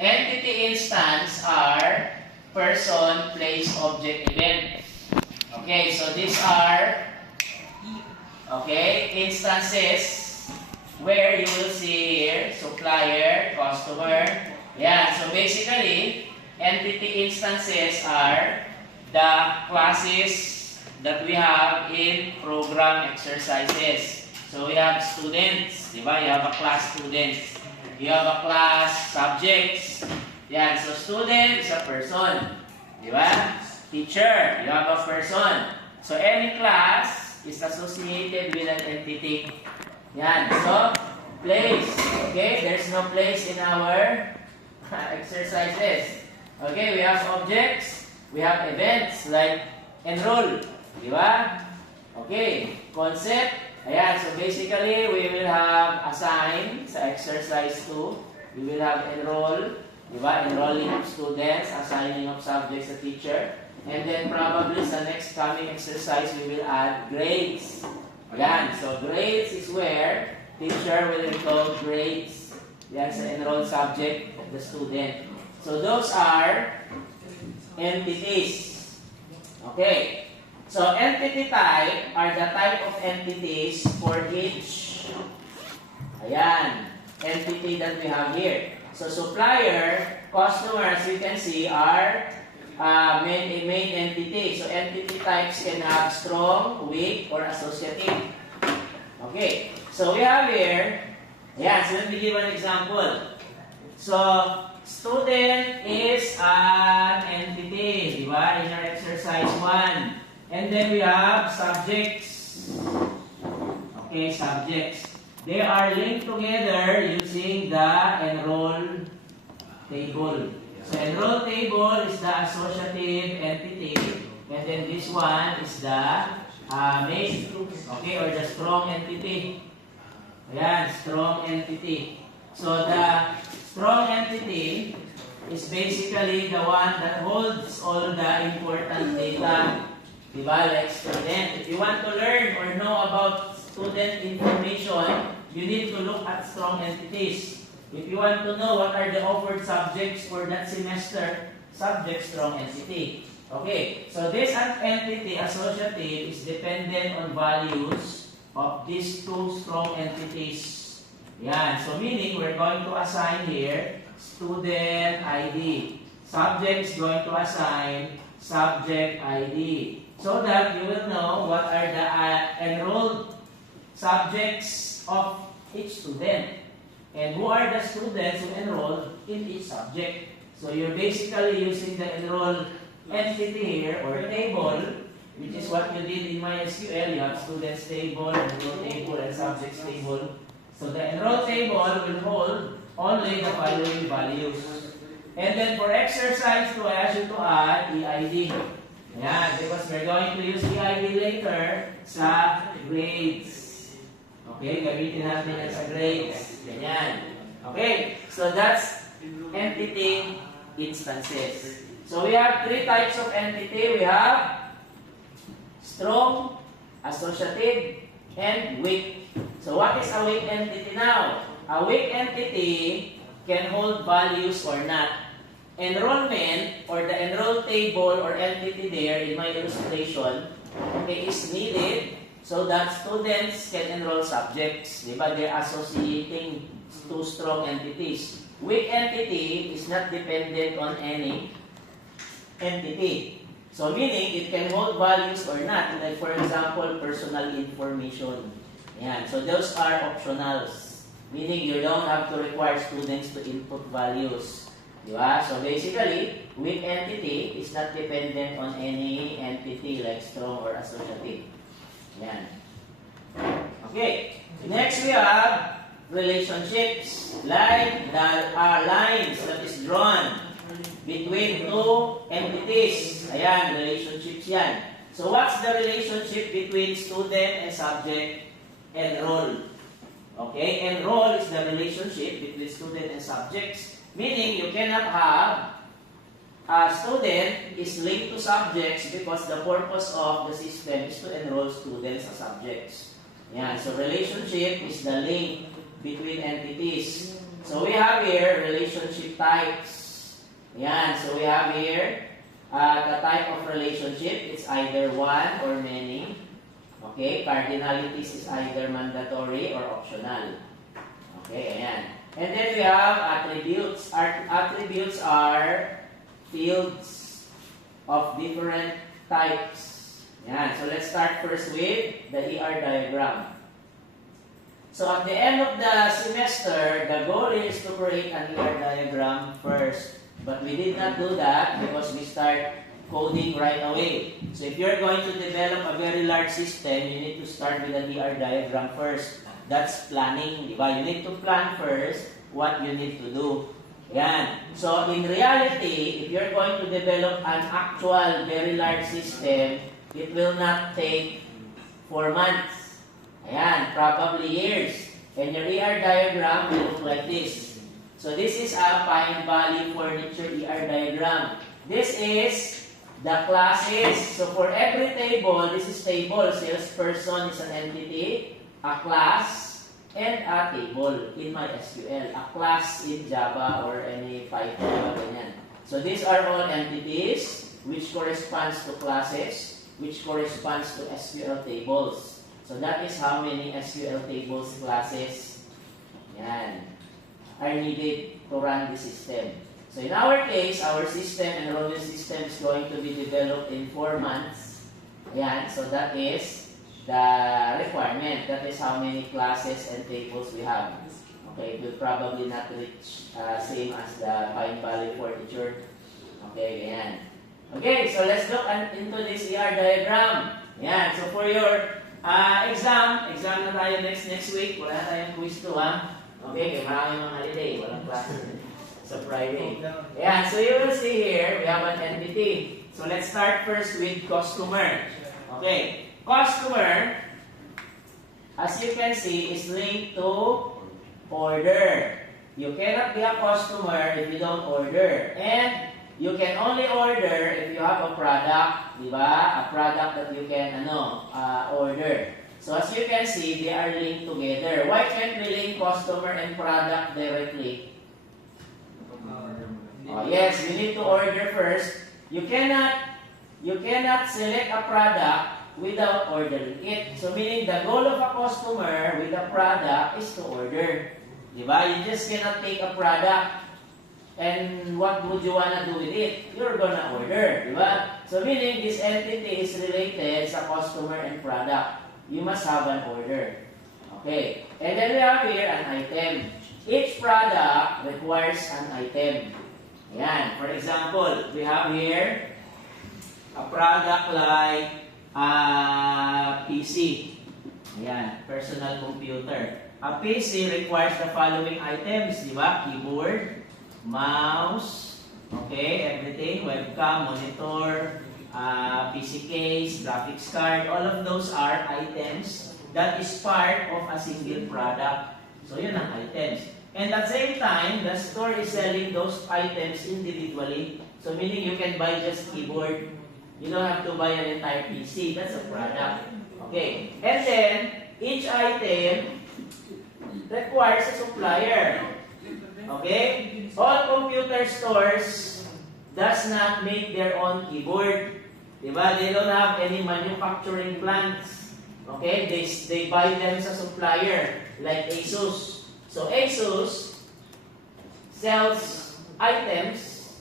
Entity instance are person, place, object, event. Okay, so these are instances where you will see here supplier, customer. Yeah, so basically entity instances are the classes that we have in program exercises. So we have students, di ba? You have a class students. You have a class subjects. Yan, so student is a person. Di ba? Teacher, you have a person. So any class is associated with an entity. Yan, so place. Okay, there's no place in our exercises. Okay, we have objects, we have events like enroll. Di ba? Okay, concept. Ayan, so basically, we will have assign sa exercise 2. We will have enroll, di ba? Enrolling of students, assigning of subjects sa teacher. And then probably sa next coming exercise, we will add grades. Ayan, so grades is where teacher will encode grades. Yan sa enrolled subject of the student. So those are entities. Okay. So, entity type are the type of entities for each entity that we have here. So, supplier, customer, as you can see, are main entity. So, entity types can have strong, weak, or associative. Okay. So, we have here, so let me give an example. So, student is an entity, di ba? In our exercise 1. And then we have subjects. Okay, subjects. They are linked together using the enroll table. So enroll table is the associative entity. And then this one is the main, okay, or the strong entity. Ayan, strong entity. So the strong entity is basically the one that holds all the important data. Diba? Like student. If you want to learn or know about student information, you need to look at strong entities. If you want to know what are the offered subjects for that semester, subject strong entity. Okay, so this entity associative is dependent on values of these two strong entities. Yan. So meaning we're going to assign here student ID. Subject is going to assign subject ID. So that you will know what are the enrolled subjects of each student. And who are the students who enrolled in each subject. So you're basically using the enrolled entity here or table, which is what you did in MySQL. You have students table, enrolled table, and subjects table. So the enrolled table will hold only the following values. And then for exercise 2, I ask you to add EID. Yeah, because we're going to use EID later sa grades. Okay, gamitin natin yan sa grades. Ganyan. Okay, so that's entity instances. So we have 3 types of entity. We have strong, associative, and weak. So what is a weak entity now? A weak entity can hold values or not. Enrollment or the enroll table or entity there in my illustration, okay, is needed so that students can enroll subjects. Diba? They're associating two strong entities. Weak entity is not dependent on any entity. So meaning it can hold values or not. Like for example, personal information. Yan. So those are optionals. Meaning you don't have to require students to input values. Diba? So basically, weak entity is not dependent on any entity like strong or associative. Yan. Okay. Next we have relationships. Like the lines that is drawn between two entities. Ayan, relationships yan. So what's the relationship between student and subject? Enroll. Okay, enroll is the relationship between student and subjects. Meaning, you cannot have a student is linked to subjects because the purpose of the system is to enroll students as subjects. Yeah, so relationship is the link between entities. So we have here relationship types. Yan. So we have here the type of relationship. It's either one or many. Okay. Cardinalities is either mandatory or optional. Okay. Ayan. And then we have attributes. Our attributes are fields of different types. Yan. So let's start first with the ER diagram. So at the end of the semester, the goal is to create an ER diagram first. But we did not do that because we start coding right away. So if you're going to develop a very large system, you need to start with an ER diagram first. That's planning, di ba? You need to plan first what you need to do. Yan. So in reality, if you're going to develop an actual very large system, it will not take 4 months. Ayan, probably years. And your ER diagram will look like this. So this is a Pine Valley Furniture ER diagram. This is the classes. So for every table, this is table. Salesperson is an entity, a class, and a table in MySQL. A class in Java or any Python. Ganyan. So these are all entities which corresponds to classes, which corresponds to SQL tables. So that is how many SQL tables classes yan, are needed to run the system. So in our case, our system, enrollment system is going to be developed in 4 months. Yan, so that is the requirement. That is how many classes and tables we have. Okay, it will probably not reach same as the Pine Valley Furniture. Okay, yan. Okay, so let's look into this ER diagram. Yan, so for your exam na tayo next week. Wala na tayong quiz to, ha? Okay, kaya maraming mga holiday. Walang klase sa Friday. Ayan, so you will see here, we have an entity. So let's start first with customer. Okay, customer, as you can see, is linked to order. You cannot be a customer if you don't order. And you can only order if you have a product, di ba? A product that you can order. So as you can see, they are linked together. Why can't we link customer and product directly? Yes, you need to order first. You cannot select a product without ordering it. So meaning the goal of a customer with a product is to order. Di ba? You just cannot take a product. And what would you wanna do with it? You're gonna order, di ba? So meaning this entity is related sa customer and product. You must have an order. Okay. And then we have here an item. Each product requires an item. Ayan. For example, we have here a product like PC. Ayan. Personal computer. A PC requires the following items, di ba? Keyboard, mouse, okay, everything, webcam, monitor, PC case, graphics card, all of those are items that is part of a single product. So yun ang items. And at the same time, the store is selling those items individually. So meaning you can buy just keyboard. You don't have to buy an entire PC. That's a product. Okay. And then, each item requires a supplier. Okay? All computer stores does not make their own keyboard. Diba? They don't have any manufacturing plants. Okay? They buy them sa supplier like ASUS. So ASUS sells items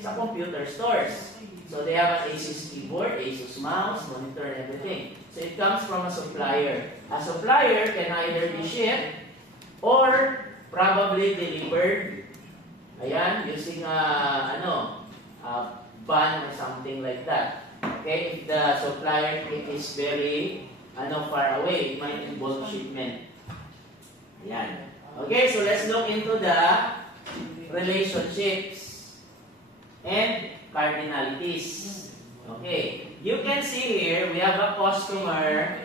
sa computer stores. So they have an ASUS keyboard, ASUS mouse, monitor, and everything. So it comes from a supplier. A supplier can either be shipped or probably delivered, ayan, using a van or something like that. Okay, if the supplier is very far away, it might involve shipment. Ayan. Okay, so let's look into the relationships and cardinalities. Okay, you can see here we have a customer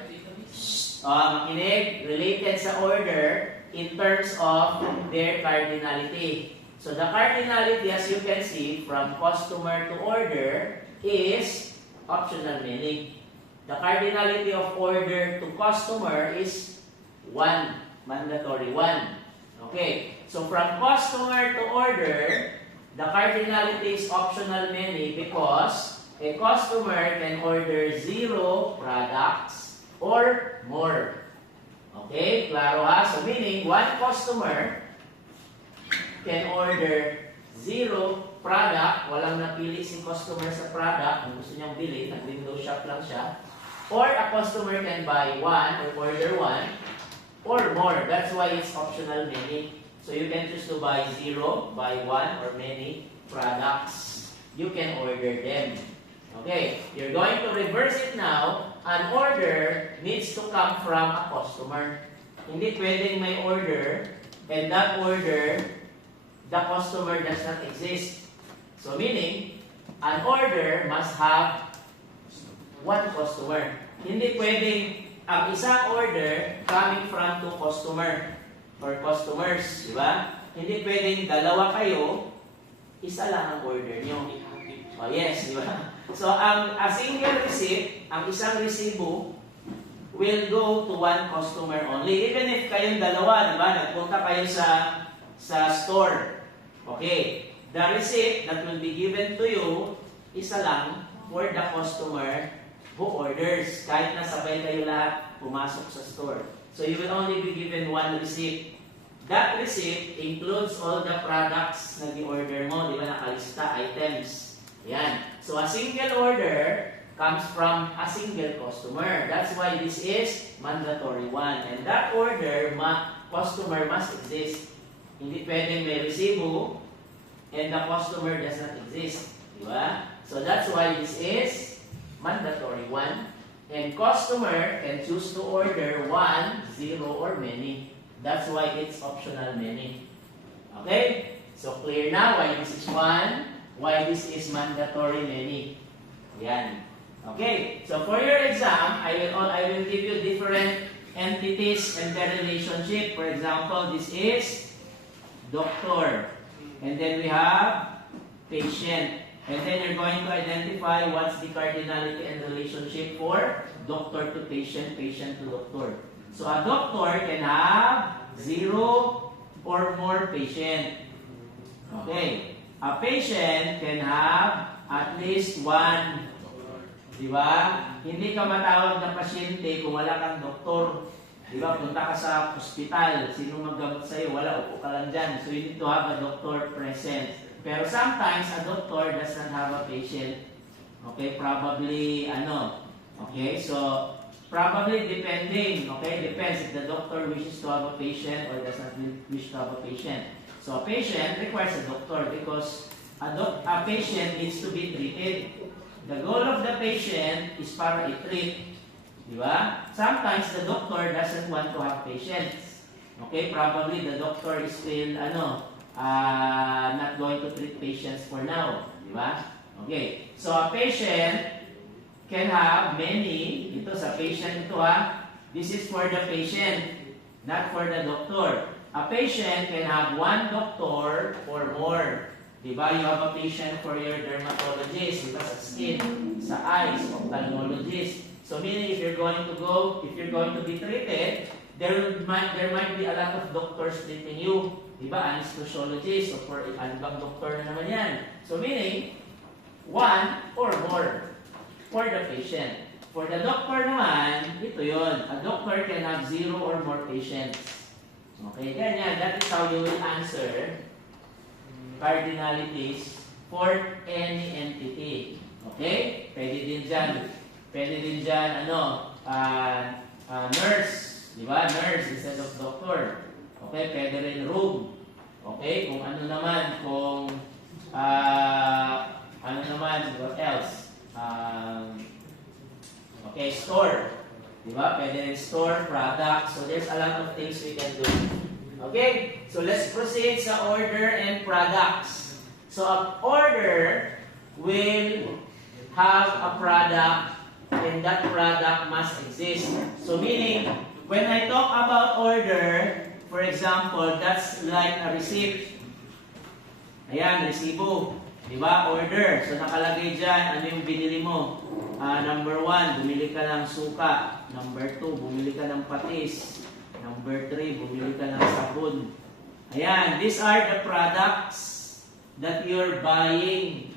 related sa order in terms of their cardinality. So the cardinality, as you can see, from customer to order is optional meaning. The cardinality of order to customer is 1, mandatory 1. Okay. So from customer to order, the cardinality is optional many because a customer can order 0 products or more. Okay? Klaro ha? So meaning, one customer can order 0 product, walang napili si customer sa product, kung gusto niyang bili, nag-window shop lang siya, or a customer can buy 1 or order 1 or more. That's why it's optional many. So you can choose to buy 0, buy 1, or many products. You can order them. Okay, you're going to reverse it now. An order needs to come from a customer. Hindi pwedeng may order and that order, the customer does not exist. So meaning, an order must have one customer. Hindi pwedeng ang isang order coming from 2 customer or customers, di ba? Hindi pwedeng dalawa kayo, isa lang ang order nyo. Oh yes, di ba? So a single receipt, ang isang resibo will go to one customer only. Even if kayong dalawa, di ba? Nagpunta kayo sa store. Okay. The receipt that will be given to you, isa lang for the customer who orders. Kahit nasabay kayo lahat pumasok sa store. So you will only be given one receipt. That receipt includes all the products na di-order mo. Di ba? Nakalista, items. Yan. So a single order comes from a single customer. That's why this is mandatory one. And that order, customer must exist. Hindi pwedeng may resibo and the customer does not exist. Diba? So that's why this is mandatory one. And customer can choose to order 1, 0, or many. That's why it's optional many. Okay? So clear now why this is 1, why this is mandatory many. Yan. Okay? So for your exam, I will give you different entities and their relationship. For example, this is doctor. And then we have patient. And then you're going to identify what's the cardinality and relationship for doctor to patient, patient to doctor. So a doctor can have 0 or more patient. Okay. A patient can have at least 1. Diba? Hindi ka matawag na pasyente kung wala kang doktor. Diba? Punta ka sa hospital, sino maggamot sa'yo? Wala, upo ka lang dyan. So you need to have a doctor present. Pero sometimes, a doctor does not have a patient. Okay? Probably, Okay? So, probably depending. Okay? Depends if the doctor wishes to have a patient or does not wish to have a patient. So, a patient requires a doctor because a patient needs to be treated. The goal of the patient is para i-treat. Diba? Sometimes the doctor doesn't want to have patients. Okay? Probably the doctor is still, not going to treat patients for now. Diba? Okay. So a patient can have many. Ito sa patient ito ha. This is for the patient, not for the doctor. A patient can have 1 doctor or more. Diba? You have a patient for your dermatologist, diba? Sa skin, sa eyes, ophthalmologist. So meaning if you're going to be treated, there might be a lot of doctors treating you. Diba? Anesthesiologist, o for ano bang doktor na naman yan. So meaning, 1 or more for the patient. For the doctor naman, ito yon. A doctor can have 0 or more patients. Okay, ganyan. That is how you will answer cardinalities for any entity. Okay? Pwede din dyan, nurse. Diba? Nurse instead of doctor. Okay? Pwede rin room. Okay? Kung what else? Okay, store. Diba? Pwede rin store, product. So there's a lot of things we can do. Okay? So let's proceed sa order and products. So an order will have a product and that product must exist. So meaning, when I talk about order, for example, that's like a receipt. Ayan, resibo. Diba? Order. So nakalagay dyan, ano yung binili mo? Number 1, bumili ka ng suka. Number 2, bumili ka ng patis. Number 3, bumili ka ng sabon. Ayan, these are the products that you're buying.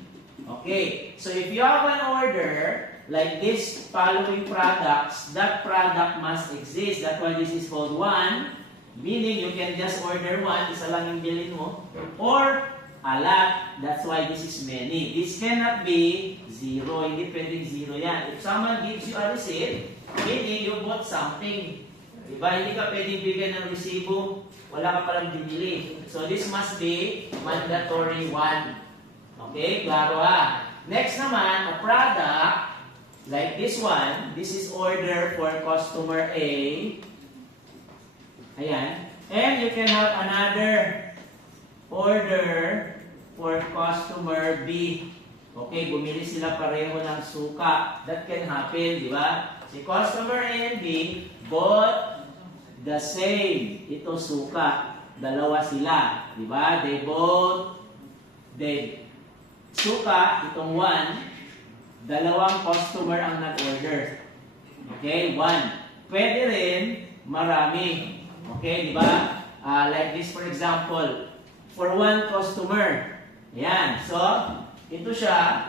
Okay, so if you have an order like this following products, that product must exist. That's why this is called one, meaning you can just order one, isa lang yung bilhin mo, or a lot. That's why this is many. This cannot be zero. Hindi pwedeng zero yan. If someone gives you a receipt, meaning you bought something. Diba? Hindi ka pwedeng bigyan ng resibo. Wala ka palang binili. So this must be mandatory one. Okay? Klaro ha? Next naman, a product like this one. This is order for customer A. Ayan. And you can have another order for customer B. Okay, bumili sila pareho ng suka. That can happen, di ba? Si customer A and B bought the same. Ito suka. Dalawa sila. Di ba? They bought suka, itong one. Dalawang customer ang nag-order. Okay, one. Pwede rin marami. Okay, di ba? Like this for example. For one customer. Ayan. So, ito siya.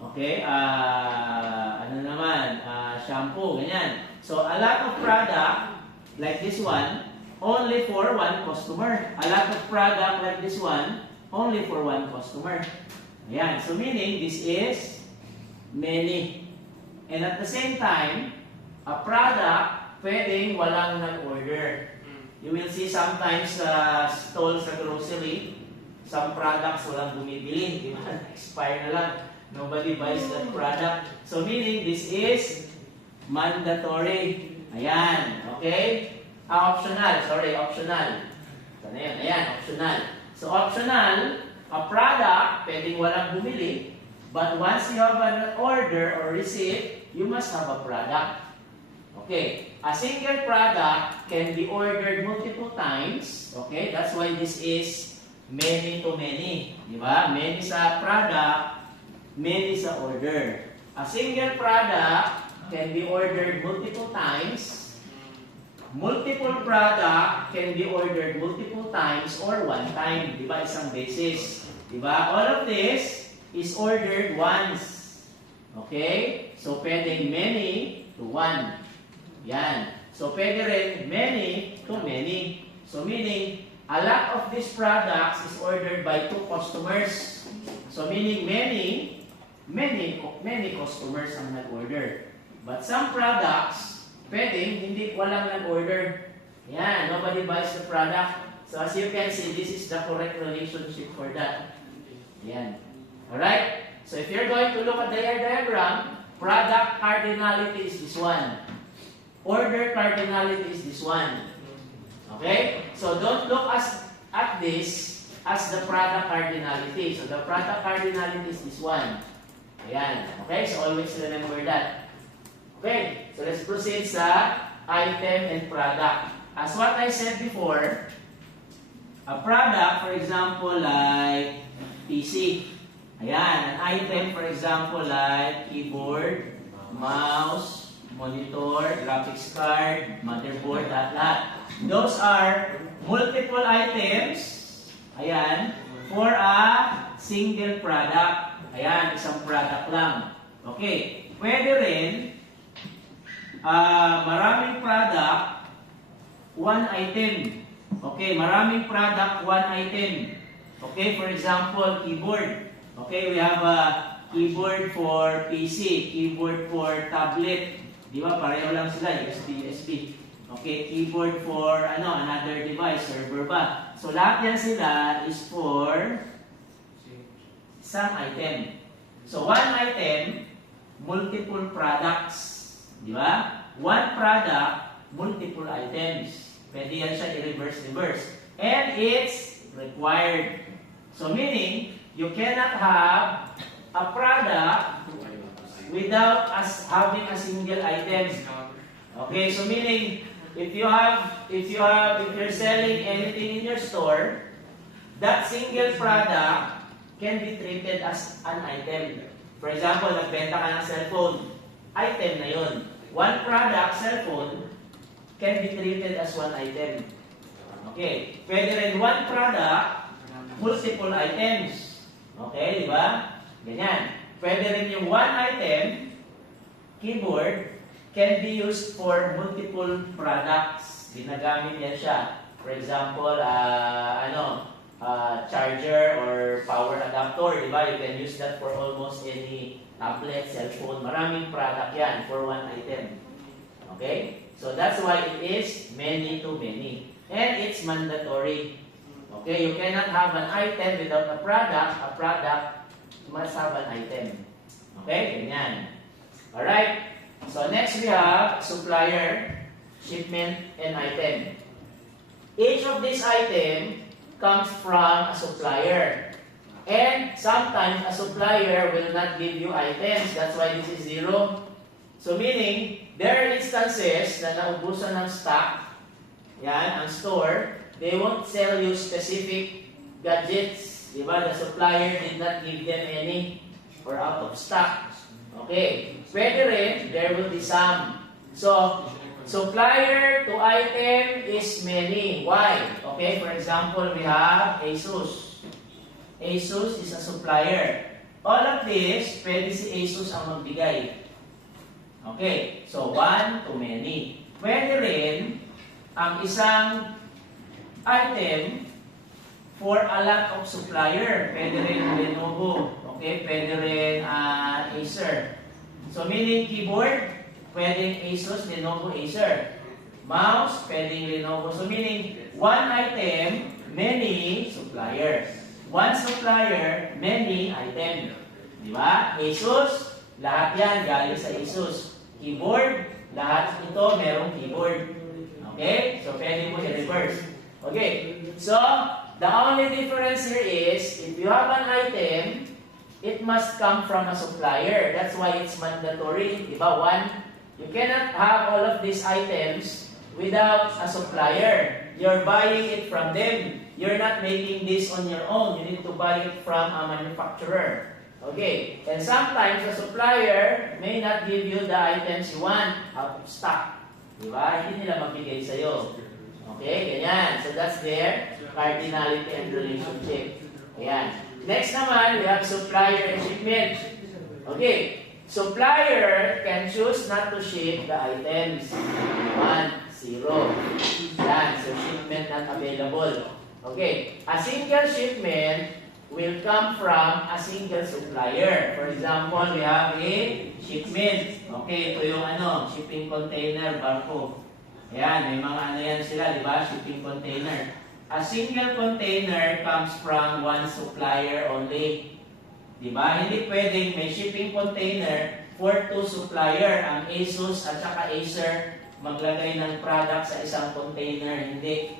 Okay. Ano naman? Shampoo. Ganyan. So, a lot of product like this one, only for one customer. A lot of product like this one, only for one customer. Ayan. So, meaning this is many. And at the same time, a product, pwedeng walang nag-order. You will see sometimes sa stalls sa grocery, some products walang bumibili, di ba? Expire na lang. Nobody buys that product. So meaning this is mandatory. Ayan, okay? Optional, sorry, optional. Sana yan, ayan, optional. So optional, a product, pwedeng walang bumili, but once you have an order or receipt, you must have a product. Okay, a single product can be ordered multiple times. Okay, that's why this is many to many. Di ba? Many sa product, many sa order. A single product can be ordered multiple times. Multiple product can be ordered multiple times or one time. Di ba? Isang beses. Di ba? All of this is ordered once. Okay? So, pwedeng many to one. Yan. So, pwede rin many to many. So, meaning, a lot of these products is ordered by two customers. So, meaning many customers ang nag-order. But some products, pwedeng hindi walang nag-order. Yan. Nobody buys the product. So, as you can see, this is the correct relationship for that. Yan. Alright? So, if you're going to look at the diagram, product cardinality is this one. Order cardinality is this one. Okay? So don't look at this as the product cardinality. So the product cardinality is this one. Ayan. Okay? So always remember that. Okay? So let's proceed sa item and product. As what I said before, a product, for example, like PC. Ayan. An item, for example, like keyboard, mouse, monitor, graphics card, motherboard, lahat. Those are multiple items, ayan, for a single product. Ayan, isang product lang. Okay, pwede rin, maraming product, one item. Okay, maraming product, one item. Okay, for example, keyboard. Okay, we have a keyboard for PC, keyboard for tablet. Di ba? Pareho lang sila, USB. Okay, keyboard for another device, server ba? So lahat yan sila is for isang item. So one item, multiple products. Di ba? One product, multiple items. Pwede yan siya i-reverse. And it's required. So meaning, you cannot have a product without us having a single item. Okay, so meaning if you're selling anything in your store, that single product can be treated as an item. For example, nagbenta ka ng cellphone, item na yun. One product, cellphone, can be treated as one item. Okay. Pwede rin one product, multiple items. Okay, di ba? Ganyan. Pwede rin yung one item, keyboard, can be used for multiple products. Ginagamit yan siya. For example, charger or power adapter, di ba? You can use that for almost any tablet, cellphone. Maraming product yan for one item. Okay? So that's why it is many to many. And it's mandatory. Okay? You cannot have an item without a product. A product must have an item. Okay? Ganyan. Alright? So next we have supplier, shipment, and item. Each of these items comes from a supplier. And sometimes a supplier will not give you items. That's why this is 0. So meaning, there are instances na naubusan ng stock, yan, ang store, they won't sell you specific gadgets. Diba? The supplier did not give them any or out of stock. Okay. Pwede rin, there will be some. So, supplier to item is many. Why? Okay, for example, we have ASUS. ASUS is a supplier. All of this, pwede si ASUS ang magbigay. Okay, so one to many. Pwede rin ang isang item for a lot of supplier. Pwede rin Lenovo. Okay, pwede rin Acer. So meaning keyboard, pwedeng ASUS, Lenovo, Acer. Mouse, pwedeng Lenovo. So meaning, one item, many suppliers. One supplier, many item. Di ba? ASUS, lahat yan galing sa ASUS. Keyboard, lahat ito merong keyboard. Okay? So pwede mo i-reverse. Okay. So, the only difference here is, if you have an item, it must come from a supplier. That's why it's mandatory. Diba? One, you cannot have all of these items without a supplier. You're buying it from them. You're not making this on your own. You need to buy it from a manufacturer. Okay. And sometimes the supplier may not give you the items you want out of stock. Diba? Hindi nila magbigay sa'yo. Okay? Ganyan. So that's their cardinality and relationship. Ayan. Next naman, we have supplier and shipment. Okay. Supplier can choose not to ship the items. 1, 0. Yan. So shipment not available. Okay. A single shipment will come from a single supplier. For example, we have a shipment. Okay, ito yung shipping container, barcode. Ayan, may mga yan sila, di ba? Shipping container. A single container comes from one supplier only. Di ba? Hindi pwedeng may shipping container for two supplier. Ang ASUS at saka Acer maglagay ng product sa isang container. Hindi.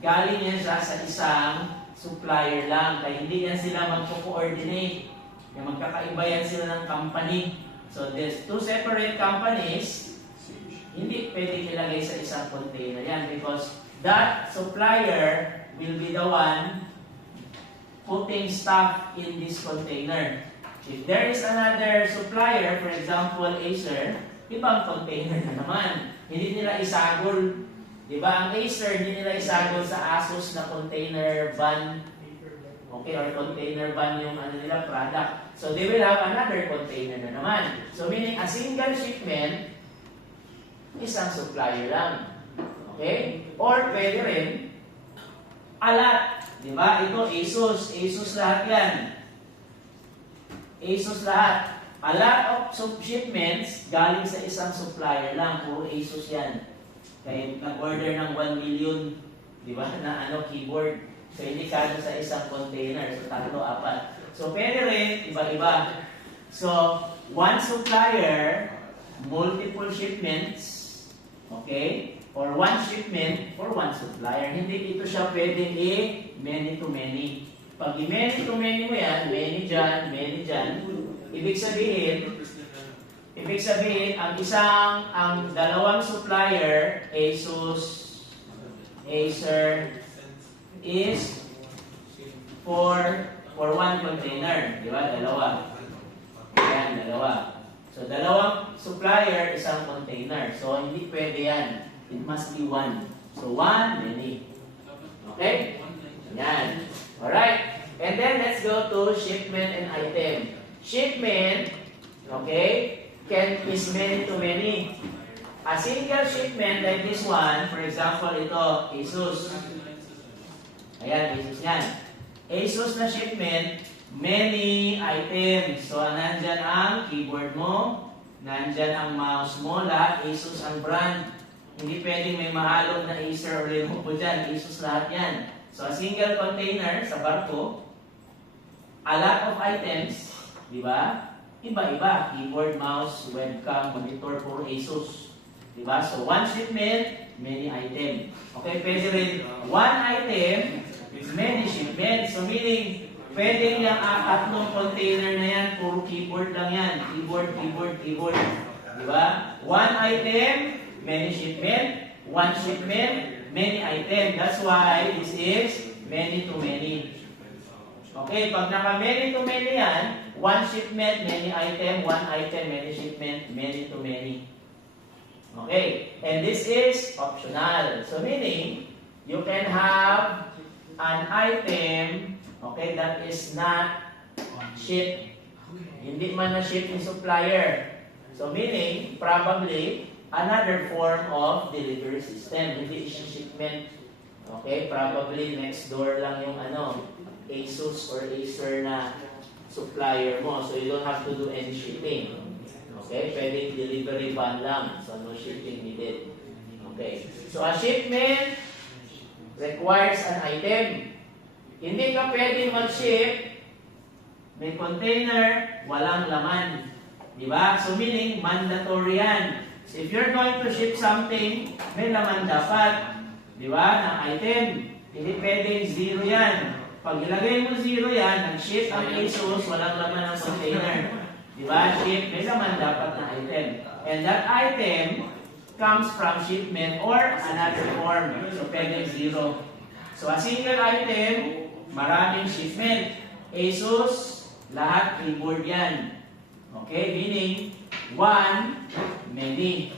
Galing yan siya sa isang supplier lang. Kaya hindi yan sila magko-coordinate. Magkakaiba yan sila ng company. So, there's two separate companies. Hindi pwede ilagay sa isang container yan because that supplier will be the one putting stuff in this container. If there is another supplier, for example, Acer, ibang container na naman. Hindi nila isagol. Diba? Ang Acer, hindi nila isagol sa ASUS na container van. Okay, or container van yung nila product. So, they will have another container na naman. So, meaning a single shipment, isang supplier lang. Okay? Or pwede rin, a lot. Diba? Ito, ASUS. ASUS lahat yan. ASUS lahat. A lot of shipments galing sa isang supplier lang. Puro ASUS yan. Kaya nag-order ng 1 million, di ba, na keyboard. So, hindi kaya sa isang container. So, 3, 4. So, pwede rin, iba-iba. So, one supplier, multiple shipments, okay? Or one shipment for one supplier. Hindi ito siya pwedeng many to many. Pag many to many mo yan, many dyan, ibig sabihin, ang dalawang supplier, ASUS, Acer, is for one container. Di ba? Dalawa. Yan, dalawa. So, dalawang supplier, isang container. So, hindi pwede yan. It must be one. So, one, many. Okay? Yan. Alright. And then, let's go to shipment and item. Shipment, okay, is many to many. A single shipment like this one, for example, ito, ASUS. Ayan, ASUS yan. ASUS na shipment, many items. So, nandyan ang keyboard mo, nandyan ang mouse mo, lahat ASUS ang brand. Hindi pwedeng may mahalong na Acer or Lenovo dyan. ASUS lahat yan. So, a single container sa barko, a lot of items, di ba? Iba-iba. Keyboard, mouse, webcam, monitor, puro ASUS. Diba? So, one shipment, many item. Okay, pwede rin one item, many shipment. So, meaning, pwede yung tatlong container na yan, puro keyboard lang yan. Keyboard, keyboard, keyboard. Diba? One item, many shipment. One shipment, many item. That's why this is many to many. Okay, pag naka many to many yan, one shipment, many item, one item, many shipment, many to many. Okay, and this is optional. So meaning, you can have an item, okay, that is not shipped. Hindi man na-ship yung supplier. So meaning, probably, another form of delivery system. Hindi siya shipment. Okay, probably next door lang yung ASUS or Acer na supplier mo. So you don't have to do any shipping. Okay, pwedeng delivery van lang. So, no shipping needed. Okay. So, a shipment requires an item. Hindi ka pwedeng mag-ship, may container, walang laman. Diba? So, meaning, mandatory yan. So, if you're going to ship something, may laman dapat. Diba? Ng item. Hindi pwedeng zero yan. Pag ilagay mo zero yan, nag-ship ang ASUS, walang laman ng container. Diba? Ship, may laman dapat na item. And that item comes from shipment or another form. So, pwede zero. So, a single item, maraming shipment. ASUS, lahat keyboard yan. Okay? Meaning, one, many.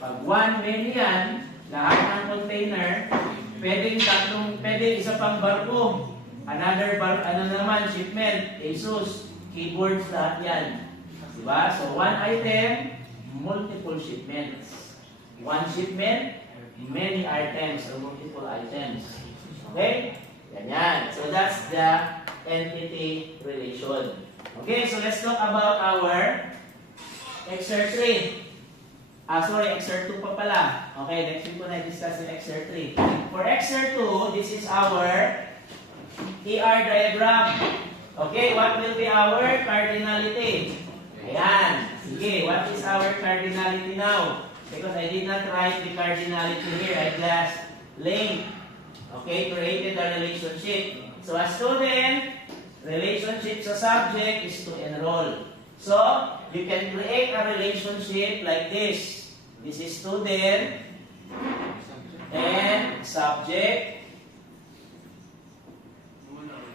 Pag one, many yan, lahat ng container, pwede isa pang barko. Another naman, shipment, ASUS, keyboards, lahat yan. Diba? So, one item, multiple shipments. One shipment, many items or multiple items. Okay? Ganyan. So, that's the entity relation. Okay, so let's talk about our Exer 3. Exer 2 pa pala. Okay, next week ko na-discuss yung Exer 3. For Exer 2, this is our ER diagram. Okay, what will be our cardinality? Ayan. Sige, what is our cardinality now? Because I did not write the cardinality here. I just linked. Okay, created a relationship. So, a student, relationship sa subject is to enroll. So, you can create a relationship like this. This is student and subject.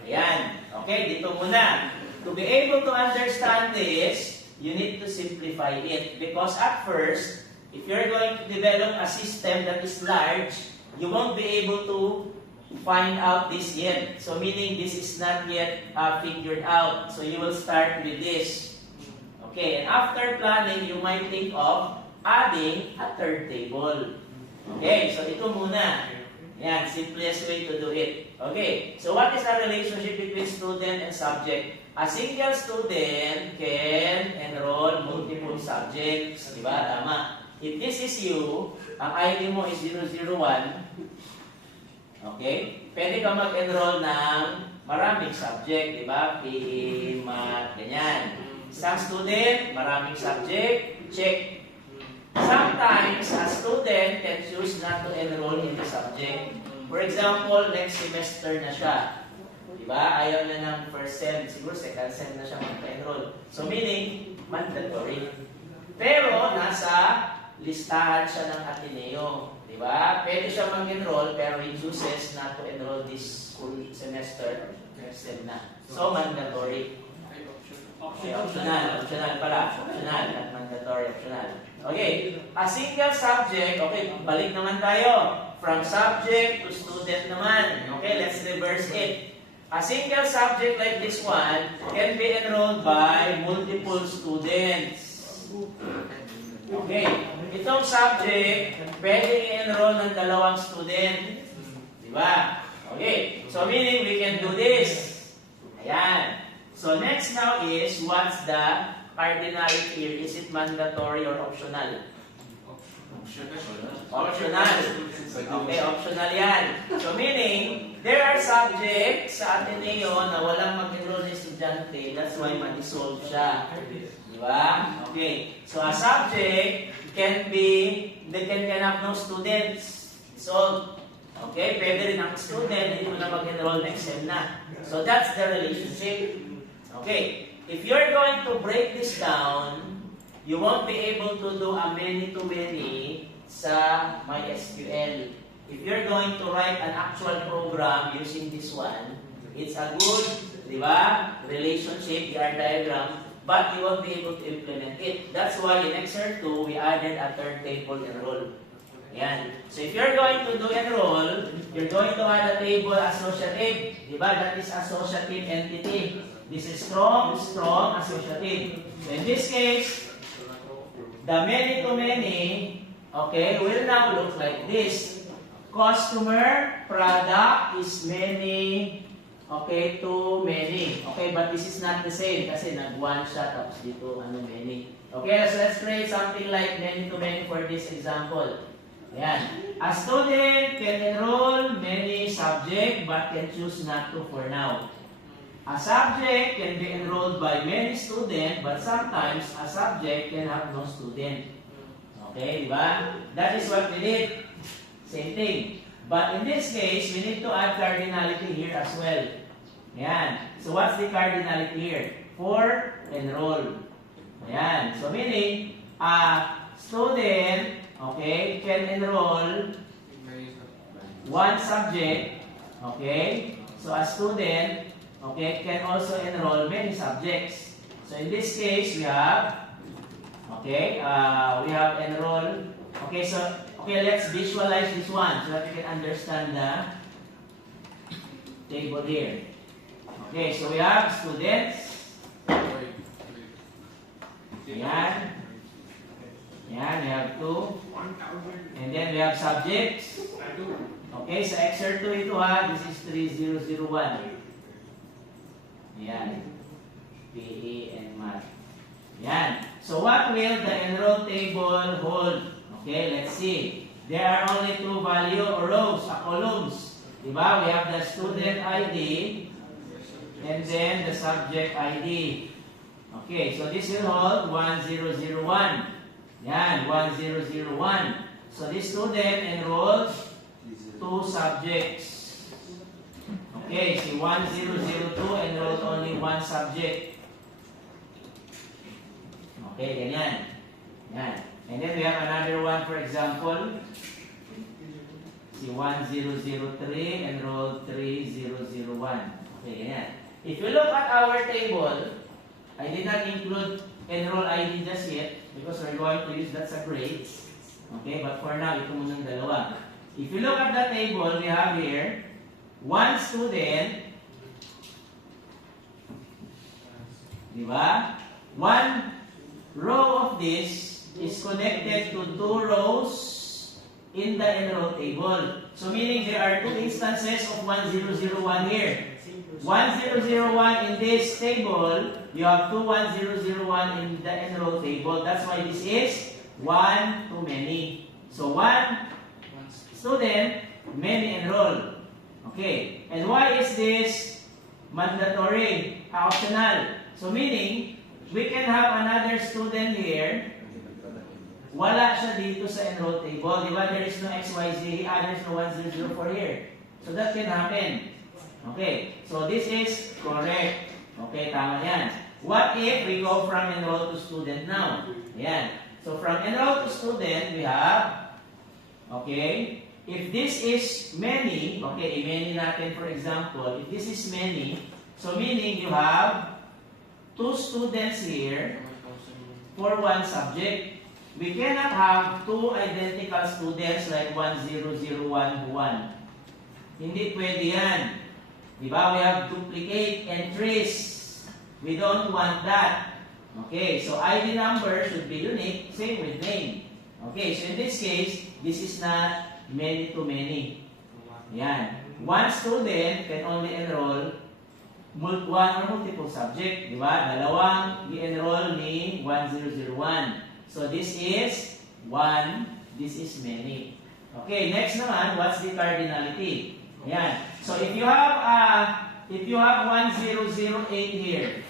Ayan. Okay, dito muna. To be able to understand this, you need to simplify it. Because at first, if you're going to develop a system that is large, you won't be able to find out this yet. So meaning this is not yet figured out. So you will start with this. Okay, and after planning, you might think of adding a third table. Okay, so ito muna. Yan, simplest way to do it. Okay, so what is the relationship between student and subject? A single student can enroll multiple subjects. Diba? Tama. If this is you, ang ID mo is 001, okay? Pwede ka mag-enroll ng maraming subject, diba? PE, Math, ganyan. Isang student, maraming subject, check. Sometimes, a student can choose not to enroll in the subject. For example, next semester na siya. Diba? Ayaw na ng first sem. Siguro second sem na siya mag-enroll. So, meaning, mandatory. Pero, nasa listahan siya ng Ateneo. Diba? Pwede siya mag-enroll, pero he chooses not to enroll this school semester. Next sem na. So, mandatory. Okay, optional. Optional pala. Optional, not mandatory. Optional. Okay. A single subject. Okay, balik naman tayo. from subject to student naman. Okay, let's reverse it. A single subject like this one can be enrolled by multiple students. Okay, itong subject, pwede i-enroll ng dalawang student. Diba? Okay, so meaning we can do this. Ayan. So next now is, what's the cardinality here? Is it mandatory or optional? Optional. Okay, optional yan. So meaning, there are subjects sa Ateneo na walang mag-enroll na estudyante. That's why ma-dissolve siya. Diba? Okay. So a subject can have no students. So, okay, pwede rin ang student, hindi mo na mag-enroll next sem na. So that's the relationship. Okay. If you're going to break this down, you won't be able to do a many-to-many sa MySQL. If you're going to write an actual program using this one, it's a good, di ba, relationship, ER diagram, but you won't be able to implement it. That's why in Excerpt 2, we added a third table enroll. Yan. So if you're going to do enroll, you're going to add a table associative. Di ba? That is associative entity. This is strong associative. So in this case, the many-to-many, okay, will now look like this. Customer, product is many, okay, to many. Okay, but this is not the same kasi nag-one siya tapos dito many. Okay, so let's create something like many-to-many for this example. Ayan. A student can enroll many subjects but can choose not to for now. A subject can be enrolled by many students, but sometimes a subject can have no student. Okay, di ba? That is what we did. Same thing. But in this case, we need to add cardinality here as well. Ayan. So what's the cardinality here? For enroll. Ayan. So meaning, a student, okay, can enroll one subject. Okay. So a student, okay, can also enroll many subjects. So in this case, we have, okay, we have enroll. Okay, so, okay, let's visualize this one so that you can understand the table here. Okay, so we have students. Ayan. Ayan, we have 2. And then we have subjects. Okay, so Excerpt 2 ito ha, this is 3001. Yan. PE and Math. Yan. So what will the enroll table hold? Okay, let's see. There are only two value or rows, columns. Diba? We have the student ID and then the subject ID. Okay, so this will hold 1001. Yan, 1001. So this student enrolls two subjects. Okay, si 1002 enrolled only one subject. Okay, ganyan. Yan. And then we have another one, for example. Si 1003 enrolled 3001. Okay, ganyan. If you look at our table, I did not include enroll ID just yet because we're going to use that as grades. Okay, but for now, ito muna yung dalawa. If you look at the table, we have here one student, di ba? One row of this is connected to two rows in the enroll table. So meaning there are two instances of 1001 here. 1001 in this table, you have two 1001 in the enroll table. That's why this is one to many. So one student, many enroll. Okay, and why is this mandatory, optional? So meaning, we can have another student here, wala siya dito sa enroll table, di ba? There is no XYZ, there's no 1004 here. So that can happen. Okay, so this is correct. Okay, tama yan. What if we go from enroll to student now? Ayan. So from enroll to student, we have, okay, if this is many, okay, many natin for example, if this is many, so meaning you have two students here for one subject. we cannot have two identical students like 1, 0, 0, 1, 1. Hindi pwede yan. Diba? We have duplicate entries. We don't want that. Okay, so ID number should be unique, same with name. Okay, so in this case, this is not many to many. Yan. One student can only enroll one or multiple subject. Diba? Dalawang i-enroll ni 1001. So this is one, this is many. Okay, next naman, what's the cardinality? Ayan. So if you have 1008 here,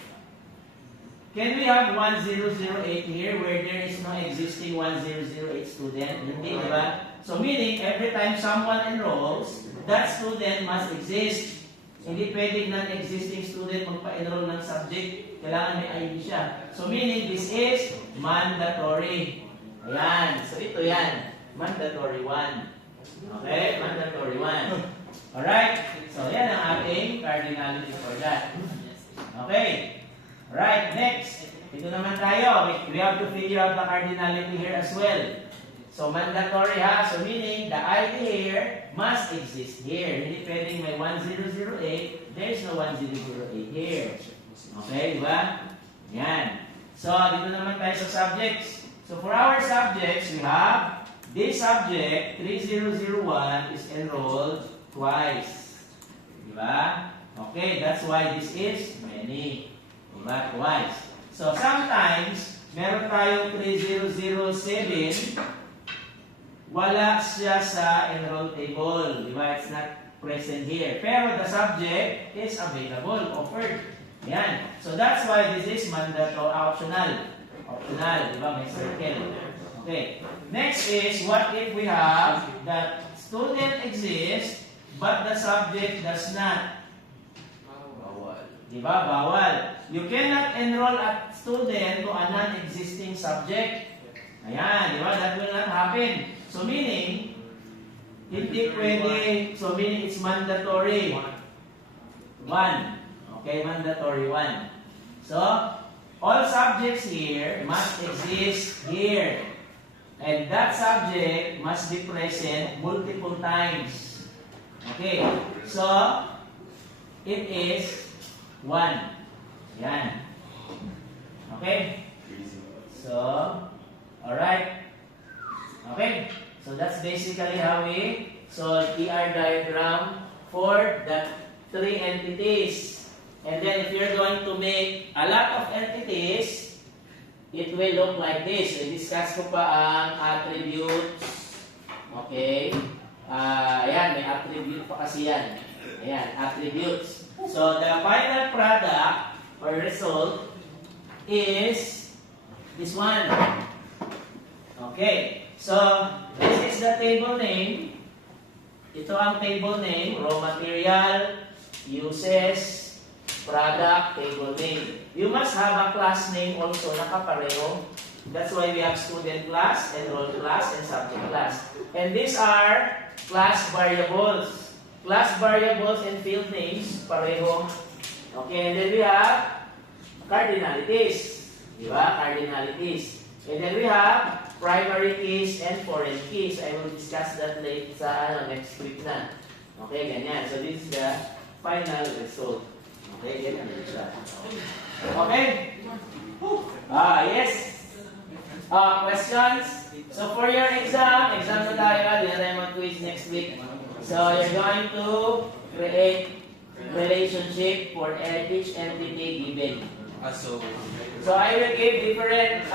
can we have 1008 here where there is no existing 1008 student? Hindi, diba? So meaning, every time someone enrolls, that student must exist. Hindi pwedeng non-existing student magpa-enroll ng subject. Kailangan may ID siya. So meaning, this is mandatory. Ayan. So ito yan. Mandatory 1. Okay? Mandatory 1. Alright? So yan ang ating cardinality for that. Okay? Alright, next. Ito naman tayo. We have to figure out the cardinality here as well. So mandatory ha. So meaning, the ID here must exist here. Hindi pwedeng may 1008. There is no 1008 here. Okay, di ba? Yan. So, dito naman tayo sa subjects. So, for our subjects, we have this subject, 3001, is enrolled twice. Di ba? Okay, that's why this is many. Di ba? Twice. So, sometimes, meron tayong 3007, wala siya sa enroll table. Di ba? It's not present here. Pero the subject is available, offered. Yan. So that's why this is mandatory, optional. Optional, di ba? May circle. Okay. Next is, what if we have that student exists, but the subject does not? Bawal. Di ba? Bawal. You cannot enroll a student to a non-existing subject. Ayan, di ba? That will not happen. So meaning, hindi pwede. So meaning, it's mandatory. 1. Okay, mandatory 1. So, all subjects here must exist here. And that subject must be present multiple times. Okay, so, it is 1. Yan. Okay? So, alright. Okay, so that's basically how we solve ER diagram for the 3 entities. And then if you're going to make a lot of entities, it will look like this. So, discuss ko pa ang attributes. Okay. Ayan, may attribute pa kasi yan. Ayan, attributes. So, the final product or result is this one. Okay. So, this is the table name. Ito ang table name, raw material, uses, product, table name. You must have a class name also na kapareho. That's why we have student class, enroll class, and subject class. And these are class variables. Class variables and field names, pareho. Okay, and then we have cardinalities. Diba? Cardinalities. And then we have primary keys and foreign keys. I will discuss that later sa next week na. Okay, ganyan. So this is the final result. Okay, ganyan siya. Okay? Yes. Questions? So for your exam na tayo, Lemon quiz next week. So you're going to create relationship for each entity given. So I will give different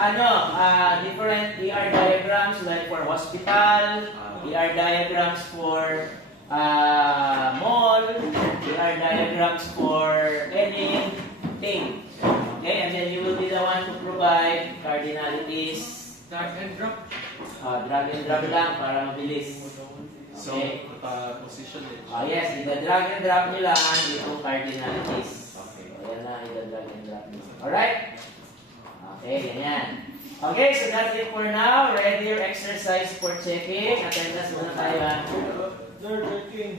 different ER diagrams like for hospital, ER diagrams for mall, ER diagrams for anything. Okay, and then you will be the one to provide cardinalities. Drag and drop. Drag and drop lang para mabilis. Okay. So, position it. Yes, i-drag and drop nyo lang itong cardinalities. Okay. So, yan na, i-drag and drop nyo. Alright? Okay, ganyan. Okay, so that's it for now. Ready your exercise for checking. Attendance muna tayo. They're checking.